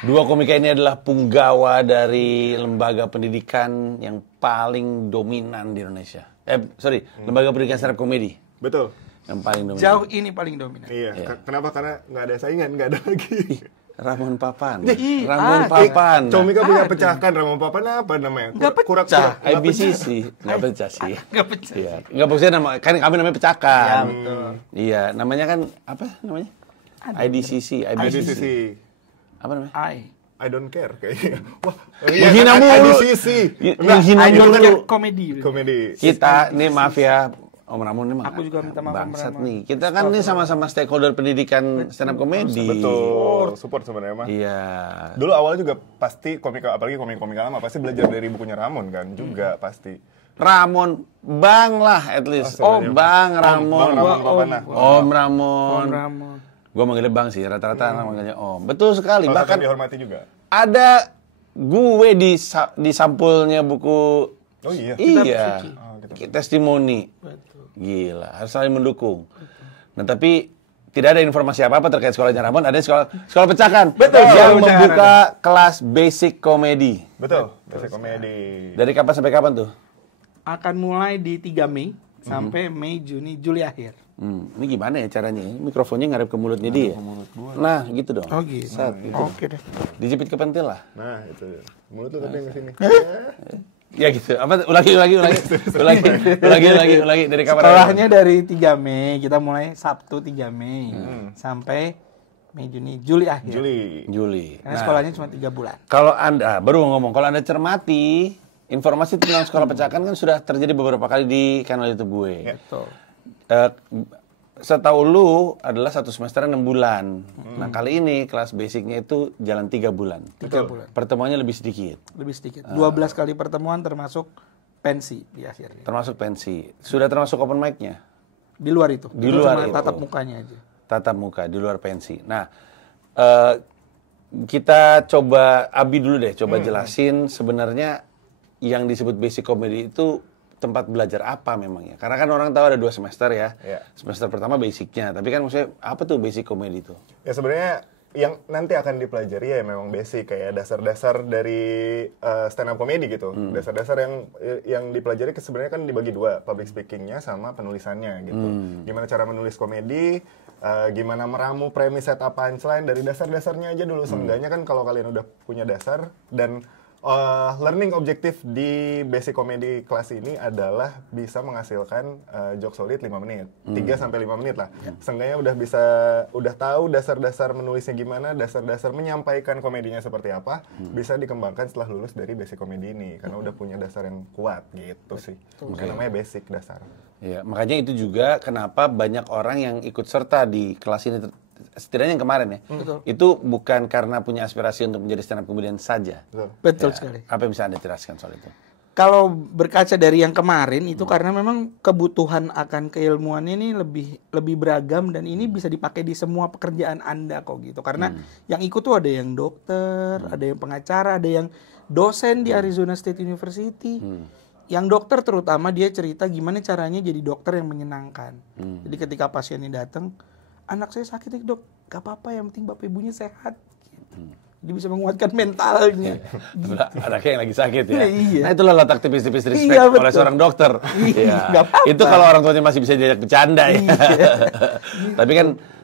Dua komika ini adalah punggawa dari lembaga pendidikan yang paling dominan di Indonesia. Lembaga pendidikan stand up comedy. Betul. Yang paling dominan. Jauh ini paling dominan. Iya. Kenapa? Karena nggak ada saingan, nggak ada lagi. Ramon Papan. Ih, Ramon Papan. Comika punya pecahkan, Ramon Papan apa namanya? Nggak Pecah, IBCC. Nggak pecah sih. Nggak pecah. Iya. Nggak maksudnya kan kami namanya pecahkan. Ya, betul. Iya, namanya kan apa namanya? IDCC. IDCC. Apa namanya? I don't care kayaknya. Wah, Menghina mulu. IDCC. Menghina Idol mulu. komedi. Komedi. Kita, nih maaf ya, Om Ramon ini Aku juga minta maaf, Om bangsat Ramon. nih. Kita kan ini sama-sama stakeholder pendidikan stand up comedy. Betul. Support sebenarnya mah. Iya. Dulu awalnya juga pasti komika, apalagi komika lama pasti belajar dari bukunya Ramon kan juga pasti. Ramon, Bang lah at least. Oh, Bang Ramon. Bang Ramon Papana. Om Ramon. Om Ramon. Gue manggilnya Bang sih, rata-rata orang manggilnya Om. Betul sekali. Kalau Bahkan kan dihormati juga. ada gue di sampulnya buku. Oh iya. Iya. Kitab Testimoni. Betul. Gila, harus saling mendukung. Nah, tapi tidak ada informasi apa-apa terkait sekolahnya Ramon. Ada sekolah pecahkan. Betul. Yang membuka kelas basic comedy. Betul. Basic komedi. Dari kapan sampai kapan tuh? Akan mulai di 3 Mei sampai Mei, Juni, Juli akhir. Ini gimana ya caranya? Mikrofonnya ngarep ke mulutnya dia. Nah, gitu dong. Oh gitu. Gitu. Oke deh. Dijepit ke pentil lah. Nah, itu. Mulut lu tapi yang kesini. Ya gitu. Apa? Ulangi dari kapan? Sekolahnya dari 3 Mei, kita mulai Sabtu 3 Mei sampai Mei, Juni, Juli akhir. Juli. Karena sekolahnya cuma 3 bulan. Kalau Anda baru mau ngomong, kalau Anda cermati informasi tentang sekolah pecahkan kan sudah terjadi beberapa kali di kanal YouTube gue. Betul. Setahu lu adalah 1 semester 6 bulan. Nah, kali ini kelas basicnya itu jalan 3 bulan. 3 bulan. Pertemuannya lebih sedikit. Lebih sedikit. 12 kali pertemuan termasuk pensi di akhirnya. Termasuk pensi. Sudah termasuk open mic-nya? Di luar itu. Di Itu luar cuma itu. tatap mukanya aja. Tatap muka, di luar pensi. Nah, kita coba, Abi dulu deh, coba jelasin sebenarnya yang disebut basic comedy itu tempat belajar apa memangnya? Karena kan orang tahu ada 2 semester ya. Iya. Semester pertama basicnya, tapi kan maksudnya apa tuh basic comedy itu? Ya sebenarnya yang nanti akan dipelajari ya memang basic kayak dasar-dasar dari stand up comedy gitu. Dasar-dasar yang dipelajari sebenarnya kan dibagi 2, public speakingnya sama penulisannya gitu. Gimana cara menulis komedi, gimana meramu premis, setup, punchline dari dasar-dasarnya aja dulu. Seenggaknya kan kalau kalian udah punya dasar dan learning objektif di basic comedy kelas ini adalah bisa menghasilkan joke solid 5 menit. 3-5 menit lah. Seenggaknya udah tahu dasar-dasar menulisnya gimana, dasar-dasar menyampaikan komedinya seperti apa, bisa dikembangkan setelah lulus dari basic comedy ini. Karena udah punya dasar yang kuat gitu sih. Karena namanya basic dasar. Ya, makanya itu juga kenapa banyak orang yang ikut serta di kelas ini, setidaknya yang kemarin ya. Itu bukan karena punya aspirasi untuk menjadi stand up comedian saja. Betul sekali. Apa yang bisa Anda jelaskan soal itu? Kalau berkaca dari yang kemarin itu karena memang kebutuhan akan keilmuan ini lebih beragam dan ini bisa dipakai di semua pekerjaan Anda kok gitu. Karena yang ikut tuh ada yang dokter, ada yang pengacara, ada yang dosen di Arizona State University. Yang dokter terutama dia cerita gimana caranya jadi dokter yang menyenangkan. Jadi ketika pasiennya datang, anak saya sakit nih dok, gak apa-apa yang penting bapak ibunya sehat. Dia bisa menguatkan mentalnya. Anaknya yang lagi sakit ya. Iya. Nah itulah letak tipis-tipis respect Iya, oleh betul. seorang dokter. Iya, Ya. nggak apa-apa. Itu kalau orang tuanya masih bisa diajak bercanda ya. Iya.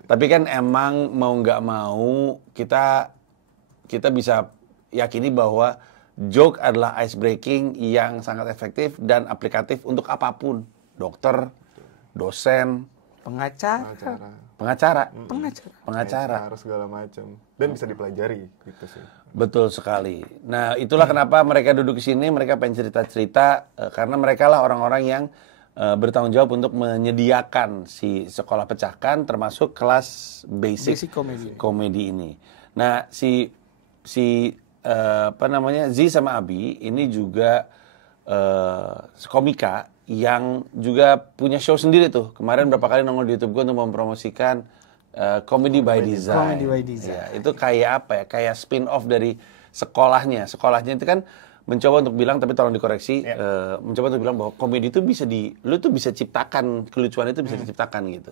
Tapi kan emang mau nggak mau kita bisa yakini bahwa joke adalah ice breaking yang sangat efektif dan aplikatif untuk apapun. Dokter, dosen, pengacara. Harus segala macam dan bisa dipelajari gitu sih. Betul sekali. Nah, itulah kenapa mereka duduk di sini, mereka pengen cerita-cerita karena mereka lah orang-orang yang bertanggung jawab untuk menyediakan si sekolah pecahkan termasuk kelas basic komedi ini. Nah, si Z sama Abi ini juga komika yang juga punya show sendiri tuh. Kemarin berapa kali nongol di YouTube gue untuk mempromosikan Comedy by Design. Comedy by Design. Ya, itu kayak apa ya? Kayak spin off dari sekolahnya. Sekolahnya itu kan mencoba untuk bilang, tapi tolong dikoreksi, mencoba untuk bilang bahwa komedi itu lu tuh bisa ciptakan, kelucuan itu bisa diciptakan gitu,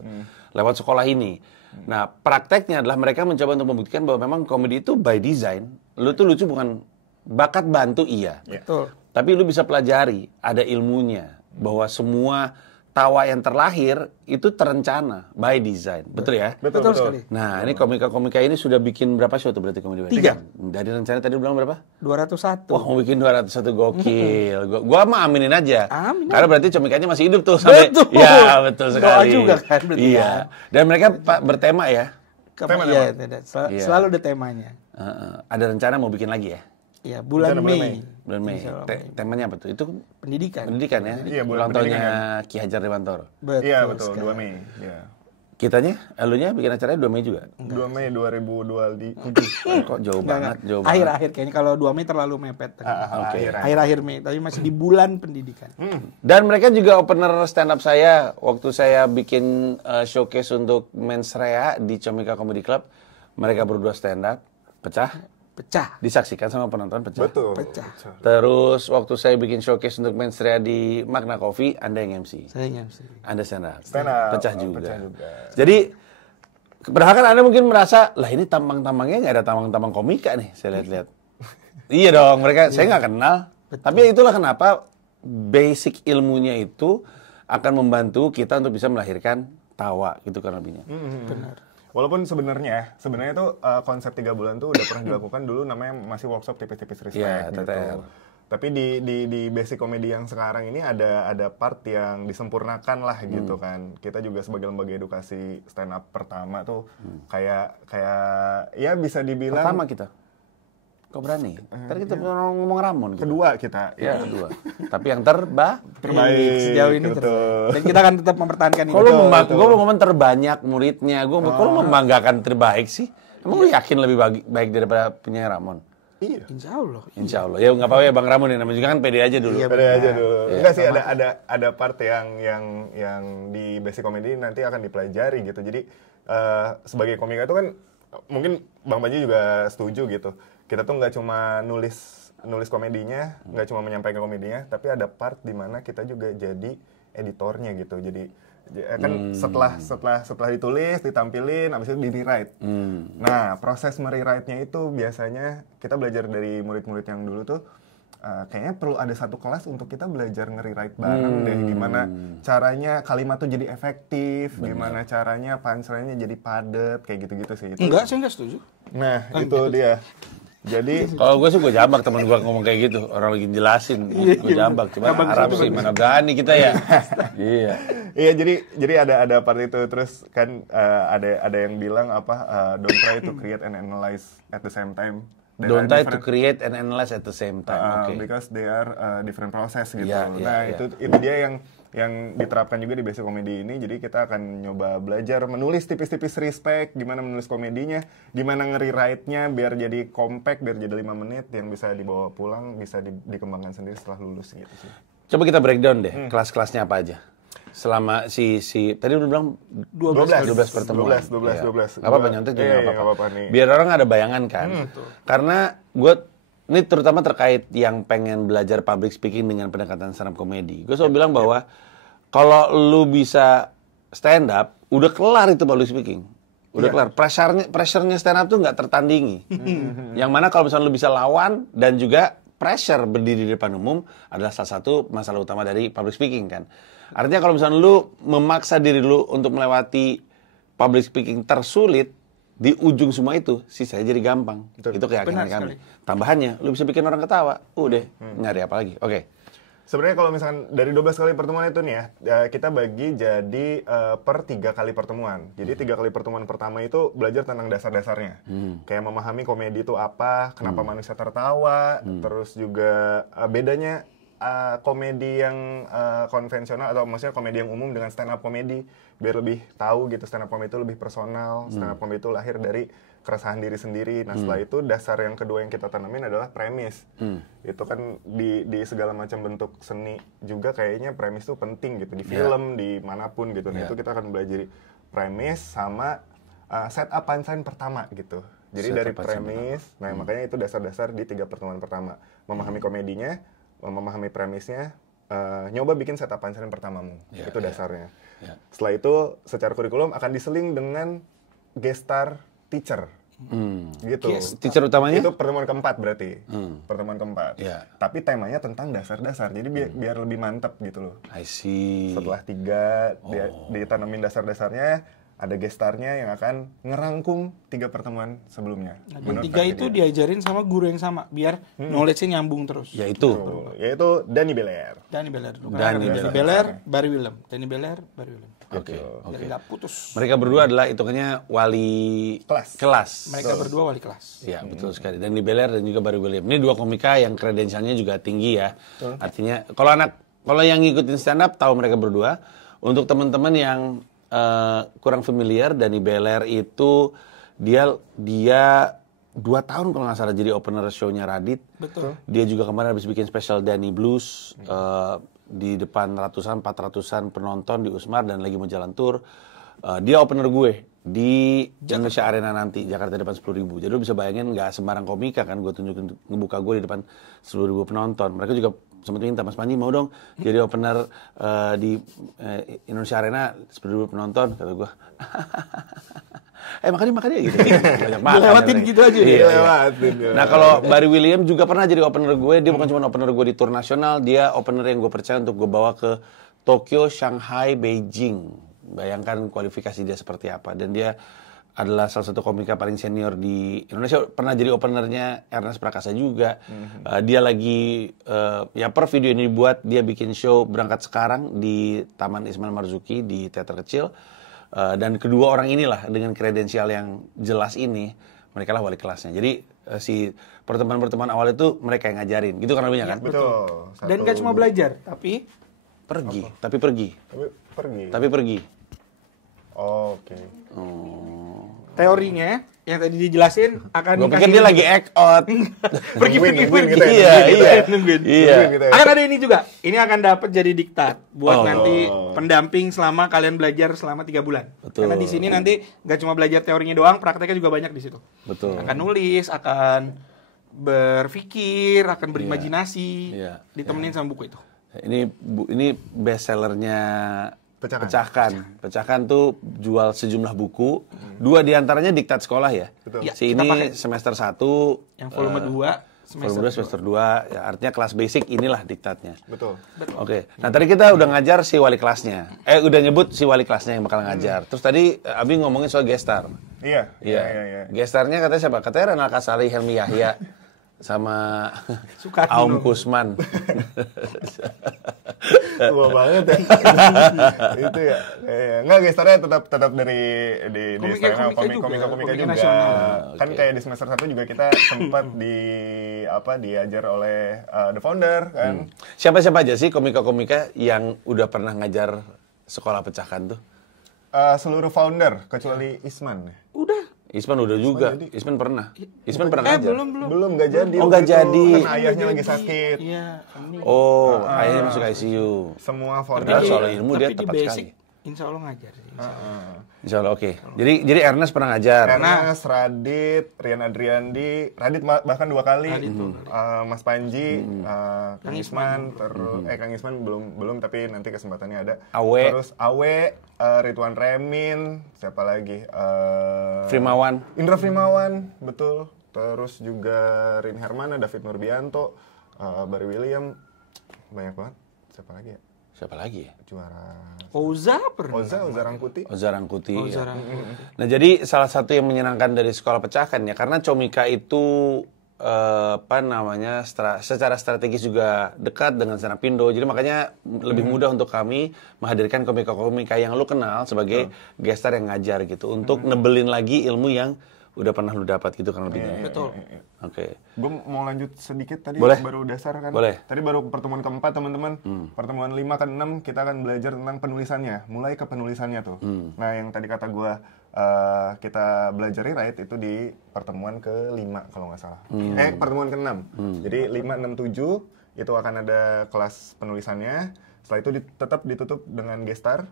lewat sekolah ini. Nah, prakteknya adalah mereka mencoba untuk membuktikan bahwa memang komedi itu by design, lu tuh lucu bukan bakat bantu, iya. Betul. Tapi lu bisa pelajari, ada ilmunya, bahwa semua tawa yang terlahir itu terencana by design, betul ya? Betul sekali. Nah, ini komika-komika ini sudah bikin berapa show tuh berarti komedi? 3. Dari rencana tadi bilang berapa? 201. Wah, mau bikin 201, gokil. Gua mah aminin aja. Amin. Karena berarti comikanya masih hidup tuh sampai. Betul. Ya, betul sekali. Doa juga kan berarti. Iya. Dan mereka bertema ya. Iya, selalu ada temanya. Ada rencana mau bikin lagi ya? Iya, bulan Mei. Bulan Mei. Temanya apa tuh? Itu Pendidikan. pendidikan ya? Iya, ulang tahunnya Ki Hajar Dewantoro. Iya, betul. sekali. 2 Mei. Iya. Kitanya, elunya bikin acaranya 2 Mei juga? 2 Mei 2027. Kok jauh banget, jauh banget. Akhir-akhir kayaknya, kalau 2 Mei terlalu mepet. Oke. Akhir-akhir Mei, tapi masih di bulan pendidikan. Dan mereka juga opener stand up saya waktu saya bikin showcase untuk Mens Rea di Comika Comedy Club. Mereka berdua stand up, pecah, disaksikan sama penonton, pecah. Betul. Pecah. Terus waktu saya bikin showcase untuk Mens Rea di Magna Coffee, Anda yang MC. Saya MC. Anda stand up. Stand up. Pecah juga. Pecah juga. Jadi padahal kan Anda mungkin merasa, lah ini tampang-tampangnya nggak ada tampang-tampang komika nih, saya lihat-lihat. Iya dong, mereka saya nggak kenal. Tapi itulah kenapa basic ilmunya itu akan membantu kita untuk bisa melahirkan tawa gitu kan lebihnya. Benar. Walaupun sebenarnya tuh konsep 3 bulan tuh udah pernah dilakukan dulu, namanya masih workshop tipis-tipis respect Iya, gitu. TTR. Tapi di basic komedi yang sekarang ini ada part yang disempurnakan lah gitu kan. Kita juga sebagai lembaga edukasi stand up pertama tuh kayak ya bisa dibilang Pertama kita. Kok berani? Tadi kita ngomong Ramon. Gitu. kedua kita. Ya, kedua. Tapi yang terbaik. Sejauh ini gitu. terbaik. Dan kita akan tetap mempertahankan itu. Gue belum ngomong terbanyak muridnya. Gue membanggakan terbaik sih. Emang lu yakin lebih baik daripada punya Ramon? Iya. Insya Allah. Insya Allah. Ya nggak apa-apa ya Bang Ramon ya. Namanya juga kan pede aja dulu. Iya, Ada aja dulu. Enggak sih, ada part yang di basic comedy nanti akan dipelajari gitu. Jadi sebagai komika itu kan mungkin Bang Panji juga setuju gitu. Kita tuh nggak cuma nulis komedinya, nggak cuma menyampaikan komedinya, tapi ada part di mana kita juga jadi editornya gitu. Jadi kan setelah ditulis, ditampilin, habis itu di-rewrite. Nah, proses me-rewrite-nya itu biasanya kita belajar dari murid-murid yang dulu tuh kayaknya perlu ada satu kelas untuk kita belajar nge-rewrite bareng deh, gimana caranya kalimat tuh jadi efektif, gimana caranya punchline-nya jadi padat, kayak gitu-gitu sih. Enggak, saya enggak setuju. Nah, itu dia. Jadi kalau gue sih gue jambak teman gue ngomong kayak gitu, orang lagi jelasin, gue jambak. Cuma Arab sih mana berani kita ya. Iya. Iya, jadi ada part itu, terus kan ada yang bilang don't try to create and analyze at the same time. Don't try to create and analyze at the same time. Okay. Because they are different process gitu. Yeah. Itu dia yang diterapkan juga di basic komedi ini. Jadi kita akan nyoba belajar menulis tipis-tipis respect, gimana menulis komedinya, gimana nge-rewrite-nya biar jadi compact, biar jadi 5 menit yang bisa dibawa pulang, bisa dikembangkan sendiri setelah lulus gitu sih. Coba kita breakdown deh, kelas-kelasnya apa aja. Selama tadi udah bilang 12 pertemuan. 12. Gak apa-apa, nyontek juga gak apa-apa. Nih. Biar orang ada bayangan kan. Karena ini terutama terkait yang pengen belajar public speaking dengan pendekatan stand up comedy. Gue selalu bilang bahwa kalau lu bisa stand up, udah kelar itu public speaking. Udah kelar. Pressure-nya stand up tuh nggak tertandingi. Yang mana kalau misalnya lu bisa lawan dan juga pressure berdiri di depan umum adalah salah satu masalah utama dari public speaking kan. Artinya kalau misalnya lu memaksa diri lu untuk melewati public speaking tersulit, di ujung semua itu sisanya jadi gampang. Betul. Itu keyakinan kami. Tambahannya, lu bisa bikin orang ketawa. Udah, nyari apa lagi? Oke. Sebenarnya kalau misalkan dari 12 kali pertemuan itu nih ya, kita bagi jadi per 3 kali pertemuan. Jadi 3 kali pertemuan pertama itu belajar tentang dasar-dasarnya. Kayak memahami komedi itu apa, kenapa manusia tertawa, terus juga bedanya komedi yang konvensional atau maksudnya komedi yang umum dengan stand up komedi, biar lebih tahu gitu stand up komedi itu lebih personal, stand up komedi itu lahir dari keresahan diri sendiri. Nah, setelah itu dasar yang kedua yang kita tanamin adalah premis. Itu kan di segala macam bentuk seni juga kayaknya premis itu penting gitu, di film, di manapun gitu. Nah, itu kita akan belajar premis sama set up punchline pertama gitu. Jadi Setup dari punchline premis, nah makanya itu dasar-dasar di 3 pertemuan pertama. Memahami komedinya, memahami premisnya, nyoba bikin setup punchline pertamamu. Ya, Itu ya. dasarnya. Ya. Setelah itu secara kurikulum akan diseling dengan guest star teacher. Gitu. Teacher utamanya? Itu pertemuan keempat berarti. Pertemuan keempat. Ya. Tapi temanya tentang dasar-dasar. Jadi biar lebih mantep gitu loh. I see. Setelah 3 ditanamin dasar-dasarnya, ada guest star-nya yang akan ngerangkum 3 pertemuan sebelumnya. Dan 3 itu diajarin sama guru yang sama biar knowledge-nya nyambung terus. Yaitu Yaitu Danny Belair. Danny Belair. Danny Belair, Barry Willem. Danny Belair, Barry Willem. Oke. Biar nggak putus. Mereka berdua adalah hitungannya wali kelas. Mereka berdua wali kelas. Ya, betul sekali. Dan di Belair dan juga Barry William. Ini 2 komika yang kredensialnya juga tinggi ya. Artinya kalau yang ngikutin stand up tahu mereka berdua. Untuk teman-teman yang kurang familiar, Danny Belair itu dia 2 tahun kalau nggak salah jadi opener show-nya Radit. Betul. Dia juga kemarin habis bikin special Danny Blues di depan 400-an penonton di Usmar dan lagi mau jalan tour. Dia opener gue di Indonesia Arena nanti, Jakarta depan 10.000. Jadi lu bisa bayangin nggak sembarang komika kan gue tunjukin ngebuka gue di depan 10.000 penonton. Mereka juga sempat minta, Mas Panji mau dong jadi opener di Indonesia Arena 10.000 penonton. Kata gue, makanya gitu. Banyak banget. Lewatin gitu aja. Lewatin. Nah kalau Barry William juga pernah jadi opener gue. Dia bukan cuma opener gue di tour nasional, dia opener yang gue percaya untuk gue bawa ke Tokyo, Shanghai, Beijing. Bayangkan kualifikasi dia seperti apa. Dan dia adalah salah satu komika paling senior di Indonesia. Pernah jadi openernya Ernest Prakasa juga. Dia lagi, per video ini dibuat, dia bikin show berangkat sekarang di Taman Ismail Marzuki di teater kecil. Dan kedua orang inilah dengan kredensial yang jelas ini, mereka lah wali kelasnya. Jadi si pertemuan-pertemuan awal itu mereka yang ngajarin. Gitu kan lebihnya kan? Betul. Dan nggak cuma belajar, tapi Pergi. Tapi pergi. Oke. teorinya yang tadi dijelasin akan Gue pikir dia lagi act out. pergi Nungguin gitu ya, Iya. nungguin. Iya. Gitu ya. Akan ada ini juga. Ini akan dapat jadi diktat buat Oh. nanti pendamping selama kalian belajar selama 3 bulan. Betul. Karena di sini nanti nggak cuma belajar teorinya doang, prakteknya juga banyak di situ. Betul. Akan nulis, akan berpikir, akan berimajinasi, Iya. ditemenin sama buku itu. Ini best sellernya Pecahkan tuh jual sejumlah buku. 2 diantaranya diktat sekolah ya. Betul. Ya, Si kita ini pakai. semester 1. Yang volume 2 Volume 2 semester 2. Ya, artinya kelas basic inilah diktatnya. Betul. Oke. Nah tadi kita udah ngajar si wali kelasnya. Udah nyebut si wali kelasnya yang bakal ngajar. Terus tadi Abi ngomongin soal gestar. Iya. Gestarnya katanya siapa? Katanya Renal Kasali, Helmi Yahya. Sama Soekarno. Aum Kusman. Tua banget ya. Itu ya. Enggak, gestarnya tetap dari di Komika-komika stand-up, juga, komika komika juga. nasional. Kan kayak di semester 1 juga kita sempat diajar oleh The Founder kan. Siapa-siapa aja sih komika-komika yang udah pernah ngajar sekolah pecahkan tuh? Seluruh founder kecuali Isman. Udah. Isman udah juga. Isman pernah. Isman pernah ngajar. Belum. Nggak jadi. Oh, nggak waktu itu, jadi. Karena ayahnya lagi sakit. Iya, ini. Oh, akhirnya masuk ICU. Semua founder. Padahal soal ilmu dia Tapi di tepat basic, sekali. insya Allah ngajar sih. Insya Allah oke. Jadi Ernest pernah ngajar. Ernest, Radit, Rian Adriandi, Radit bahkan 2 kali. Mas Panji, Kang Isman, Kang Isman belum tapi nanti kesempatannya ada. Awe. Terus Awe, Ridwan Remin, siapa lagi? Frimawan. Indra Frimawan, betul. Terus juga Rin Hermana, David Nurbianto, Barry William, banyak banget. Siapa lagi ya? Siapa lagi ya? Juara. Oza pernah. Oza Rangkuti. Ozar Rangkuti. Oza Ya. Rangkuti. Nah jadi salah satu yang menyenangkan dari sekolah pecahkan ya karena komika itu secara strategis juga dekat dengan stand up Indo. Jadi makanya lebih mudah untuk kami menghadirkan komika-komika yang lu kenal sebagai gestar yang ngajar gitu untuk nebelin lagi ilmu yang udah pernah lu dapat gitu kan lebihnya. Betul. Oke. Gue mau lanjut sedikit tadi. Boleh. Baru dasar kan. Boleh. Tadi baru pertemuan keempat teman-teman. Pertemuan 5 ke 6 kita akan belajar tentang penulisannya. Mulai ke penulisannya tuh. Nah yang tadi kata gue kita belajar rewrite itu di pertemuan ke 5 kalau nggak salah. Pertemuan ke 6. Jadi 5, 6, 7 itu akan ada kelas penulisannya. Setelah itu tetap ditutup dengan gestar.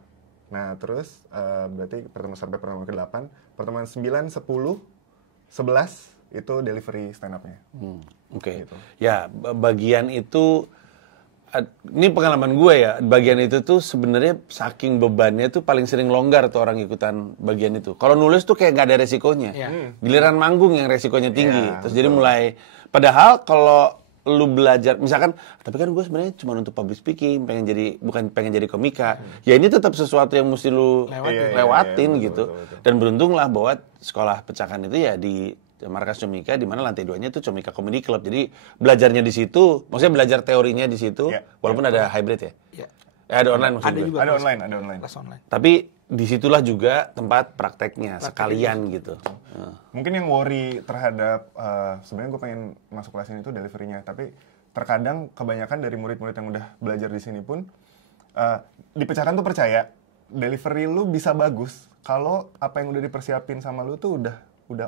Nah terus berarti pertemuan sampai pertemuan ke 8. Pertemuan 9, 10 11 itu delivery stand up-nya. Oke. Gitu. Ya, bagian itu ini pengalaman gue ya, bagian itu tuh sebenarnya saking bebannya tuh paling sering longgar tuh orang ikutan bagian itu. Kalau nulis tuh kayak nggak ada resikonya. Giliran manggung yang resikonya tinggi. Iya, Terus jadi mulai, padahal kalau lu belajar, misalkan, tapi kan gue sebenarnya cuma untuk public speaking, bukan pengen jadi komika. Ya ini tetap sesuatu yang mesti lu lewatin Iya, gitu. betul. Dan beruntunglah bahwa sekolah pecakan itu ya di Markas Comika, di mana lantai 2-nya itu Comika Comedy Club. Jadi belajarnya di situ, maksudnya belajar teorinya di situ, walaupun ada hybrid ya. Iya. Ada online maksud Ada gue. juga Ada online. kelas online. Tapi disitulah juga tempat prakteknya sekalian gitu. Mungkin yang worry terhadap sebenarnya gue pengen masuk kelas ini tuh delivery-nya, tapi terkadang kebanyakan dari murid-murid yang udah belajar di sini pun di pecahan tuh percaya delivery lu bisa bagus kalau apa yang udah dipersiapin sama lu tuh udah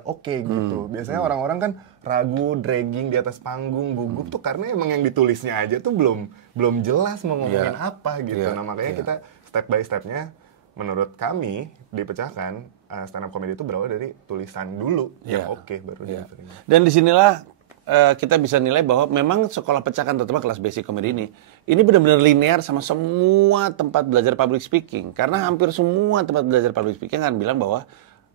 oke gitu. Biasanya orang-orang kan ragu, dragging di atas panggung, gugup tuh karena emang yang ditulisnya aja tuh belum jelas mau ngomongin apa gitu. Nah makanya kita step by stepnya, menurut kami dipecahkan stand up comedy itu berawal dari tulisan dulu yang oke baru delivery. Dan disinilah kita bisa nilai bahwa memang sekolah pecahan, terutama kelas basic comedy ini benar-benar linear sama semua tempat belajar public speaking. Karena hampir semua tempat belajar public speaking kan bilang bahwa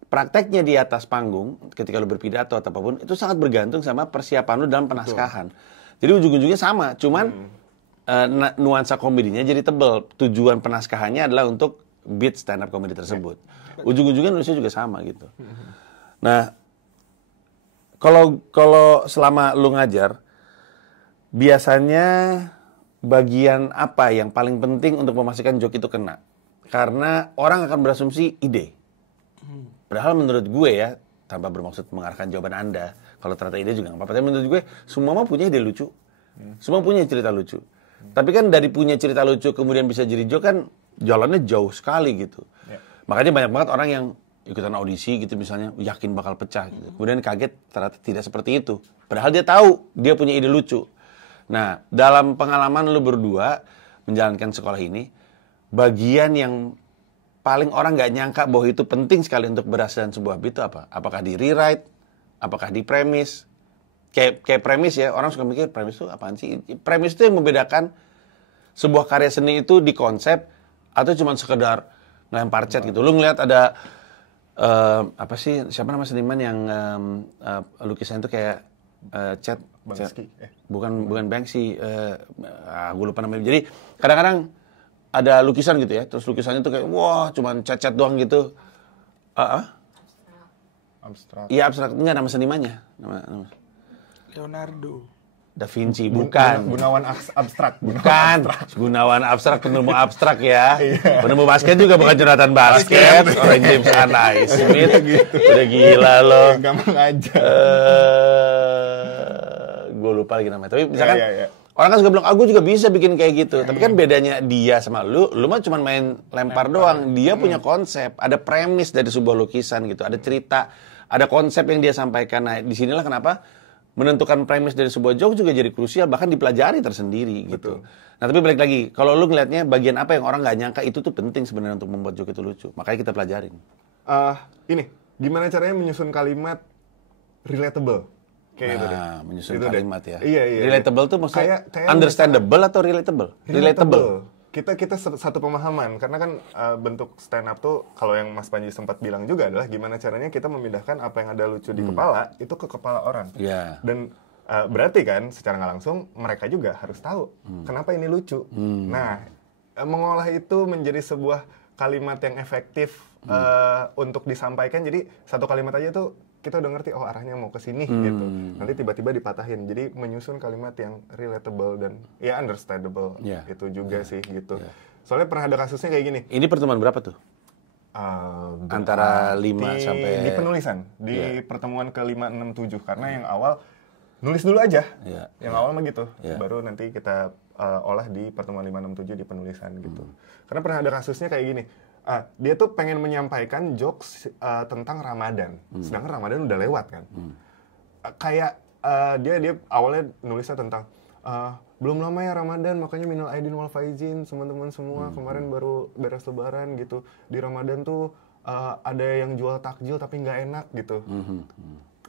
prakteknya di atas panggung, ketika lu berpidato atau apapun, itu sangat bergantung sama persiapan lu dalam penaskahan. Jadi ujung-ujungnya sama, cuman nuansa komedinya jadi tebel. Tujuan penaskahannya adalah untuk beat stand up comedy tersebut. Ujung-ujungnya nulisnya juga sama gitu. Nah, kalau selama lu ngajar, biasanya bagian apa yang paling penting untuk memastikan joke itu kena? Karena orang akan berasumsi ide. Padahal menurut gue ya, tanpa bermaksud mengarahkan jawaban Anda, kalau ternyata ide juga nggak apa-apa. Tapi menurut gue, semua mah punya ide lucu. Semua punya cerita lucu. Tapi kan dari punya cerita lucu kemudian bisa jadi joke kan jalannya jauh sekali gitu. Makanya banyak banget orang yang ikutan audisi gitu misalnya, yakin bakal pecah gitu. Kemudian kaget ternyata tidak seperti itu. Padahal dia tahu dia punya ide lucu. Nah, dalam pengalaman lu berdua menjalankan sekolah ini, bagian yang paling orang nggak nyangka bahwa itu penting sekali untuk berhasilan sebuah beat itu apa? Apakah di rewrite? Apakah di premis? Kayak premis ya, orang suka mikir premis itu apaan sih? Premis itu yang membedakan sebuah karya seni itu di konsep atau cuma sekedar ngelempar cat gitu. Lu ngeliat ada apa sih, siapa nama seniman yang lukisan itu kayak cat Banksy. bukan Banksy, gue lupa namanya. Jadi kadang-kadang ada lukisan gitu ya, terus lukisannya tuh kayak wah cuman cat-cat doang gitu. Abstrak. Iya abstrak, enggak nama senimannya. Nama Leonardo Da Vinci, bukan. Gunawan abstrak. Bukan. Gunawan abstrak, penemu abstrak ya. Penemu basket juga bukan Jonathan Basket, orang James Naismith. Udah gila lo. Gampang aja. Gue lupa lagi namanya. Tapi misalkan orang kan suka bilang, gue juga bisa bikin kayak gitu. Tapi kan bedanya dia sama lu mah cuma main lempar doang. Dia punya konsep, ada premis dari sebuah lukisan gitu, ada cerita, ada konsep yang dia sampaikan. Nah, disinilah kenapa menentukan premis dari sebuah joke juga jadi krusial, bahkan dipelajari tersendiri gitu. Nah, tapi balik lagi, kalau lu ngelihatnya bagian apa yang orang nggak nyangka itu tuh penting sebenarnya untuk membuat joke itu lucu. Makanya kita pelajarin. Ini, gimana caranya menyusun kalimat relatable? Kayak gitu deh. Menyusun Gitu kalimat deh. ya. Iya. Relatable tuh maksudnya Kayak understandable atau relatable? Kita satu pemahaman, karena kan bentuk stand up tuh kalau yang Mas Panji sempat bilang juga adalah gimana caranya kita memindahkan apa yang ada lucu di kepala itu ke kepala orang. Dan berarti kan secara nggak langsung mereka juga harus tahu kenapa ini lucu. Nah, mengolah itu menjadi sebuah kalimat yang efektif untuk disampaikan. Jadi satu kalimat aja tuh kita udah ngerti, oh arahnya mau ke sini gitu. Nanti tiba-tiba dipatahin. Jadi menyusun kalimat yang relatable dan ya understandable itu juga sih gitu. Soalnya pernah ada kasusnya kayak gini. Ini pertemuan berapa tuh? Antara 5 sampai... Di penulisan. Di pertemuan ke 5, 6, 7. Karena yang awal nulis dulu aja. Yang awal mah gitu. Baru nanti kita olah di pertemuan 5, 6, 7 di penulisan gitu. Karena pernah ada kasusnya kayak gini. Dia tuh pengen menyampaikan jokes tentang Ramadan, sedangkan Ramadan udah lewat kan. Kayak dia awalnya nulisnya tentang belum lama ya Ramadan, makanya minal aidin wal faizin teman-teman semua, kemarin baru beres lebaran gitu. Di Ramadan tuh ada yang jual takjil tapi nggak enak gitu.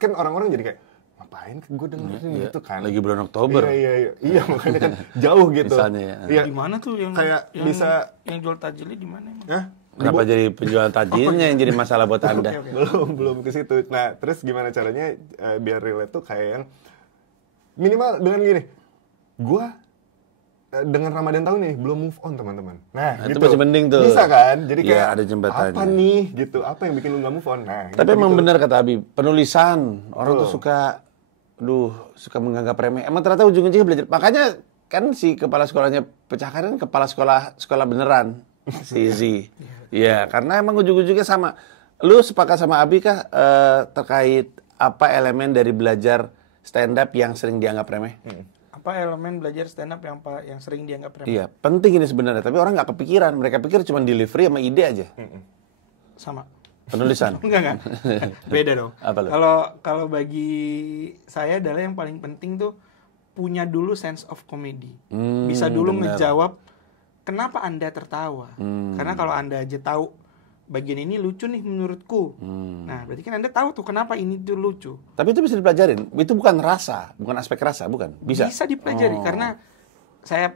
kan orang-orang jadi kayak ngapain gue dengerin gitu kan. Lagi bulan Oktober. Iya makanya kan jauh gitu. Misalnya ya. Iya. Di mana tuh yang Kayak yang, bisa yang jual tajilnya di mana emang? Hah? Kenapa jadi penjual tajilnya yang jadi masalah buat Anda? belum ke situ. Nah, terus gimana caranya biar relate tuh kayak yang minimal dengan gini. Gua dengan Ramadan tahun ini belum move on, teman-teman. Nah, itu gitu. masih mending tuh. Bisa kan? Jadi Iya, kayak ada jembatannya. apa nih gitu? Apa yang bikin lu nggak move on? Nah, Tapi gitu, emang gitu. benar kata Abi, penulisan orang tuh suka menganggap remeh. Emang ternyata ujung-ujungnya belajar. Makanya kan si kepala sekolahnya pecahkan kan kepala sekolah beneran, si Z. Iya, karena emang ujung-ujungnya sama. Lu sepakat sama Abi kah terkait apa elemen dari belajar stand up yang sering dianggap remeh? Apa elemen belajar stand up yang sering dianggap remeh? Iya, penting ini sebenarnya. Tapi orang nggak kepikiran. Mereka pikir cuma delivery sama ide aja. Sama. Penulisan. Enggak. Beda dong. Apa lu? Kalau bagi saya adalah yang paling penting tuh punya dulu sense of comedy. Bisa dulu bener. ngejawab kenapa Anda tertawa. Karena kalau Anda aja tahu bagian ini lucu nih menurutku. Nah, berarti kan Anda tahu tuh kenapa ini tuh lucu. Tapi itu bisa dipelajarin. Itu bukan rasa, bukan aspek rasa, bukan. Bisa Dipelajari karena saya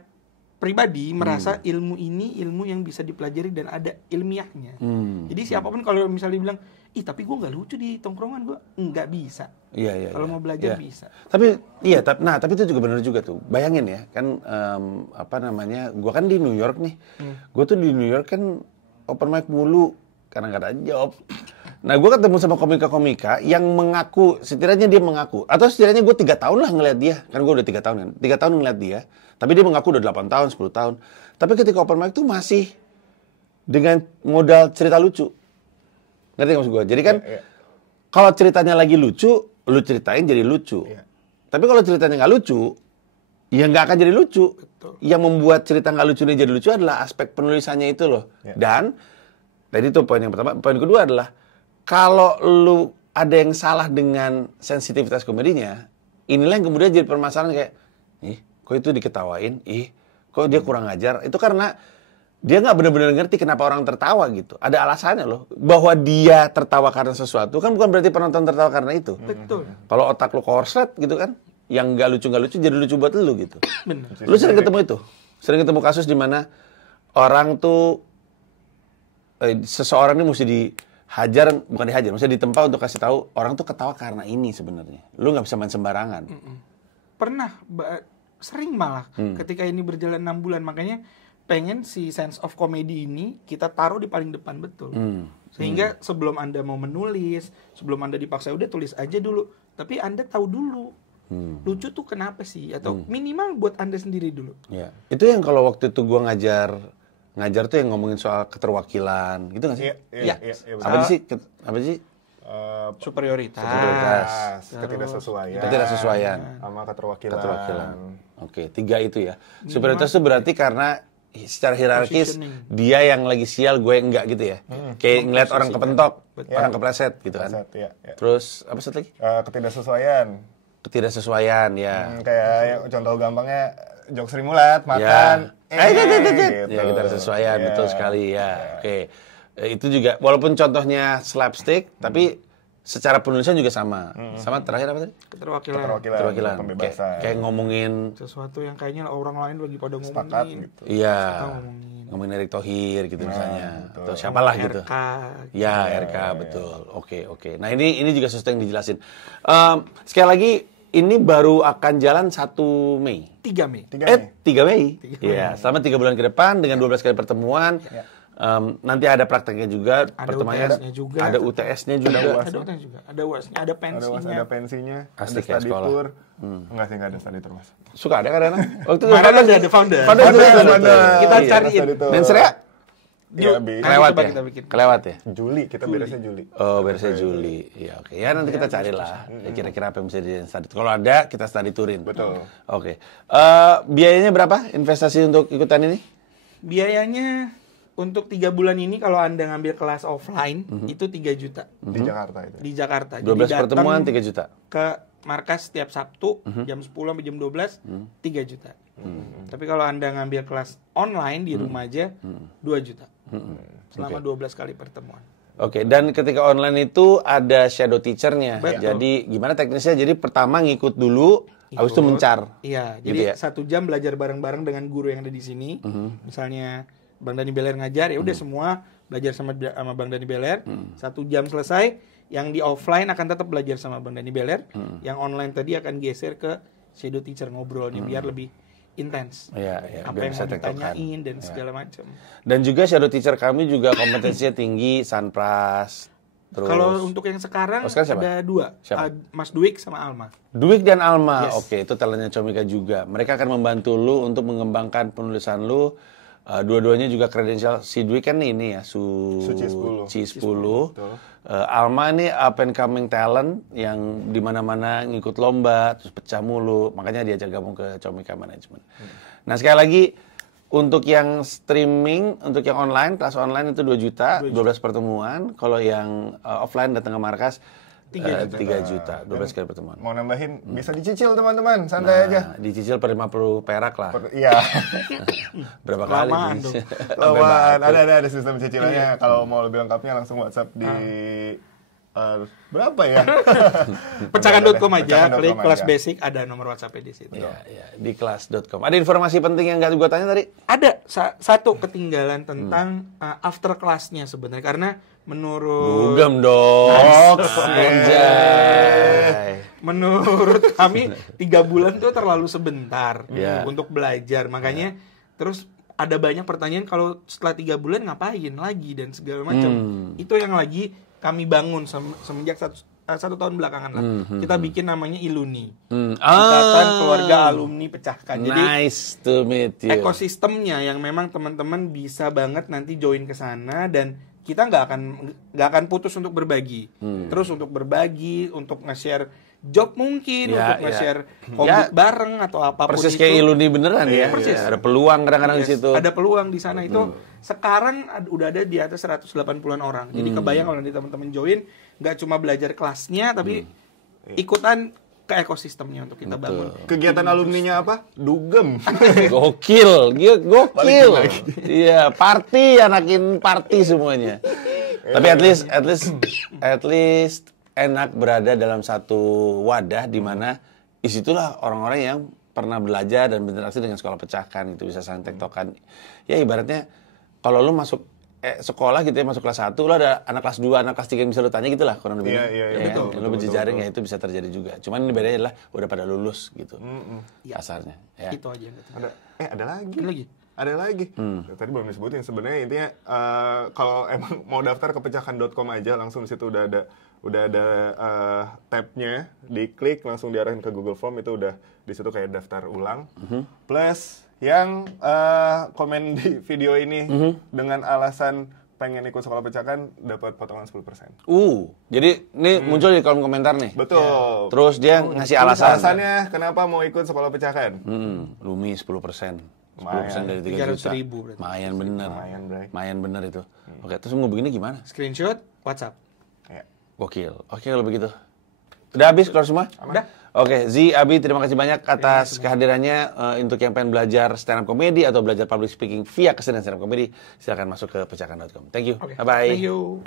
pribadi merasa ilmu ini ilmu yang bisa dipelajari dan ada ilmiahnya. Jadi siapapun kalau misalnya bilang, ih tapi gue nggak lucu di tongkrongan, gue nggak bisa. Iya. Kalau mau belajar bisa. Tapi itu juga benar juga tuh. Bayangin ya, kan gue kan di New York nih. Gue tuh di New York kan open mic mulu karena nggak ada job. Nah, gue ketemu sama komika-komika yang mengaku, setidaknya dia mengaku, atau setidaknya gue 3 tahun lah ngeliat dia, kan gue udah 3 tahun kan, 3 tahun ngeliat dia, tapi dia mengaku udah 8 tahun, 10 tahun. Tapi ketika open mic tuh masih dengan modal cerita lucu. Ngerti nggak maksud gue? Jadi kan, kalau ceritanya lagi lucu, lu ceritain jadi lucu. Tapi kalau ceritanya nggak lucu, ya nggak akan jadi lucu. Betul. Yang membuat cerita nggak lucu ini jadi lucu adalah aspek penulisannya itu loh. Dan, tadi itu poin yang pertama. Poin kedua adalah, kalau lu ada yang salah dengan sensitivitas komedinya, inilah yang kemudian jadi permasalahan kayak, kok itu diketawain, kok dia kurang ajar. Itu karena dia nggak benar-benar ngerti kenapa orang tertawa gitu. Ada alasannya loh. Bahwa dia tertawa karena sesuatu kan bukan berarti penonton tertawa karena itu. Betul. Kalau otak lu korslet gitu kan, yang nggak lucu jadi lucu buat lu gitu. Benar. Lu sering ketemu itu? Sering ketemu kasus di mana orang tuh seseorang ini mesti bukan dihajar, mesti ditempa untuk kasih tahu orang tuh ketawa karena ini sebenarnya. Lu nggak bisa main sembarangan. Pernah, sering malah ketika ini berjalan 6 bulan, makanya pengen si sense of comedy ini kita taruh di paling depan betul. Sehingga sebelum Anda mau menulis, sebelum Anda dipaksa udah tulis aja dulu, tapi Anda tahu dulu. Lucu tuh kenapa sih, atau minimal buat Anda sendiri dulu. Ya. Itu yang kalau waktu itu gua ngajar tuh yang ngomongin soal keterwakilan, gitu nggak sih? Iya. Apa sih? Superioritas. Ketidaksesuaian. Sama keterwakilan. Oke, 3 itu ya. Superioritas itu berarti karena secara hierarkis Positioning. dia yang lagi sial, gue enggak gitu ya. Kayak ngeliat orang kepentok, orang kepleset gitu kan. Iya. Terus apa satu lagi? Ketidaksesuaian Ya. kayak yang contoh gampangnya jok Sri Mulat makan gitu. Ya, kita kesesuaian, betul sekali ya. Oke. Itu juga walaupun contohnya slapstick tapi secara penulisan juga sama. Sama terakhir apa tadi? Keterwakilan. Pembebasan. Kayak ngomongin Sesuatu yang kayaknya orang lain lagi pada sepakat ngomongin. gitu. iya. ngomongin. Ngomongin Erick Thohir gitu misalnya. Atau siapalah gitu. RK. Ya, RK betul. Oke. Nah, ini juga sesuatu yang dijelasin. Sekali lagi ini baru akan jalan 1 Mei. 3 Mei. 3 Mei. Iya, selama 3 bulan ke depan dengan 12 kali pertemuan. Nanti ada prakteknya juga, Ada pertemuannya UTS-nya juga. Ada UTS-nya juga. Ada UTS juga. Ada UAS-nya, ada pensinya. Ada pensinya, Asik ada ya study sekolah. tour. Enggak sih, enggak ada study tour, Mas. Suka ada kadang-kadang. Waktu itu Kemarin ada founder. Founder. Kita Iya. cariin. Study tour. Mensrea? Iya, Kelewat coba ya? kita bikin. Kelewat ya? Juli, kita beresnya Juli. Oh, beresnya Juli. Iya, oke. Ya nanti kita carilah. Ya, kira-kira apa yang bisa di study. Kalau ada, kita study tourin. Betul. Oke. Biayanya berapa investasi untuk ikutan ini? Biayanya untuk 3 bulan ini kalau Anda ngambil kelas offline itu 3 juta Di Jakarta itu. di Jakarta. 12 datang pertemuan 3 juta. ke markas setiap Sabtu jam 10 sampai jam 12 3 juta. Tapi kalau Anda ngambil kelas online di rumah aja 2 juta. Selama 12 kali pertemuan. Oke, dan ketika online itu ada shadow teacher-nya. Betul. Jadi gimana teknisnya? Jadi pertama ngikut dulu, habis itu mencar. Iya, Gitu jadi ya? 1 jam belajar bareng-bareng dengan guru yang ada di sini. Misalnya Bang Dani Beler ngajar, ya udah semua belajar sama Bang Dani Beler. 1 jam selesai, yang di offline akan tetap belajar sama Bang Dani Beler. Yang online tadi akan geser ke shadow teacher ngobrolnya biar lebih intens. Iya, iya, Apa biar yang bisa mau tektokan. ditanyain dan segala macam. Dan juga shadow teacher kami juga kompetensinya tinggi, Sanpras. Terus Kalau untuk yang sekarang sekarang siapa? ada 2, Siapa? Mas Dwik sama Alma. Dwik dan Alma. Yes. Oke, itu talentnya Comika juga. Mereka akan membantu lu untuk mengembangkan penulisan lu. Dua-duanya juga kredensial. Si Dwik kan ini ya, Suci 10. Ci 10. Betul. Alma ini up and coming talent yang di mana-mana ngikut lomba, terus pecah mulu. Makanya diajak gabung ke Comika Management. Nah, sekali lagi untuk yang streaming, untuk yang online, kelas online itu 2 juta, 12 pertemuan. Kalau yang offline datang ke markas 3 juta, 12 kali pertemuan. Mau nambahin, bisa dicicil teman-teman, santai aja. Dicicil per 50 perak lah. Iya. Berapa kali? Lamaan nih? tuh. Lawan, ada sistem cicilannya. Kalau mau lebih lengkapnya langsung WhatsApp di berapa ya? Pecahan.com aja, Pecahan.com klik kelas aja. basic, ada nomor WhatsApp-nya di situ. Iya, iya, di kelas.com. Ada informasi penting yang nggak gue tanya tadi? Ada satu ketinggalan tentang after class-nya sebenarnya, karena menurut Dugem dong. Anjay. menurut kami 3 bulan tuh terlalu sebentar Iya. untuk belajar, makanya terus ada banyak pertanyaan kalau setelah 3 bulan ngapain lagi dan segala macam. Itu yang lagi kami bangun semenjak 1 tahun belakangan lah. Kita bikin namanya Iluni, Ikatan Keluarga Alumni Pecahkan. Jadi Nice to meet you. ekosistemnya yang memang teman-teman bisa banget nanti join ke sana, dan kita nggak akan putus untuk berbagi. Terus untuk berbagi, untuk nge-share job mungkin, Ya, untuk nge-share ya. komik Ya, bareng atau apapun Persis itu. kayak Iluni beneran ya. Persis. Ada peluang kadang-kadang di Yes, situ. ada peluang di sana itu. Sekarang udah ada di atas 180-an orang. Jadi kebayang kalau nanti teman-teman join, nggak cuma belajar kelasnya, tapi ikutan ke ekosistemnya untuk kita bangun. Kegiatan alumninya apa? Dugem. Gokil, gokil. Balikin lagi. Iya, anakin party semuanya. Tapi at least enak berada dalam satu wadah di mana disitulah orang-orang yang pernah belajar dan berinteraksi dengan sekolah pecahkan, itu bisa saling tektokan. Ya ibaratnya kalau lu masuk sekolah gitu ya, masuk kelas 1, lu ada anak kelas 2, anak kelas 3 yang bisa lu tanya gitu lah kurang lebih. Iya, betul, Lu berjejaring ya itu bisa terjadi juga. Cuman ini bedanya adalah udah pada lulus gitu. Kasarnya. Ya. Itu aja. Ada lagi. Lagi. Ada lagi. Tadi belum disebutin sebenarnya intinya kalau emang mau daftar ke pecahkan.com aja langsung di situ udah ada tab-nya, diklik langsung diarahin ke Google Form, itu udah di situ kayak daftar ulang. Plus yang komen di video ini dengan alasan pengen ikut sekolah pecahkan dapat potongan 10%. Jadi ini muncul di kolom komentar nih. Betul. Terus dia ngasih alasan. Alasannya kenapa mau ikut sekolah pecahkan? Lumi 10%. 10% dari 3 juta. 300.000 berarti. Lumayan bener. Lumayan, Bray. Lumayan bener itu. Oke, terus mau begini gimana? Screenshot WhatsApp. Ya. Gokil. Oke kalau begitu. Udah habis keluar semua? Udah. Oke, Zi, Abi, terima kasih banyak atas kehadirannya. Untuk yang pengen belajar stand up comedy atau belajar public speaking via kesenian stand up comedy, silakan masuk ke pecahkan.com. Thank you. Oke. Bye-bye. Thank you.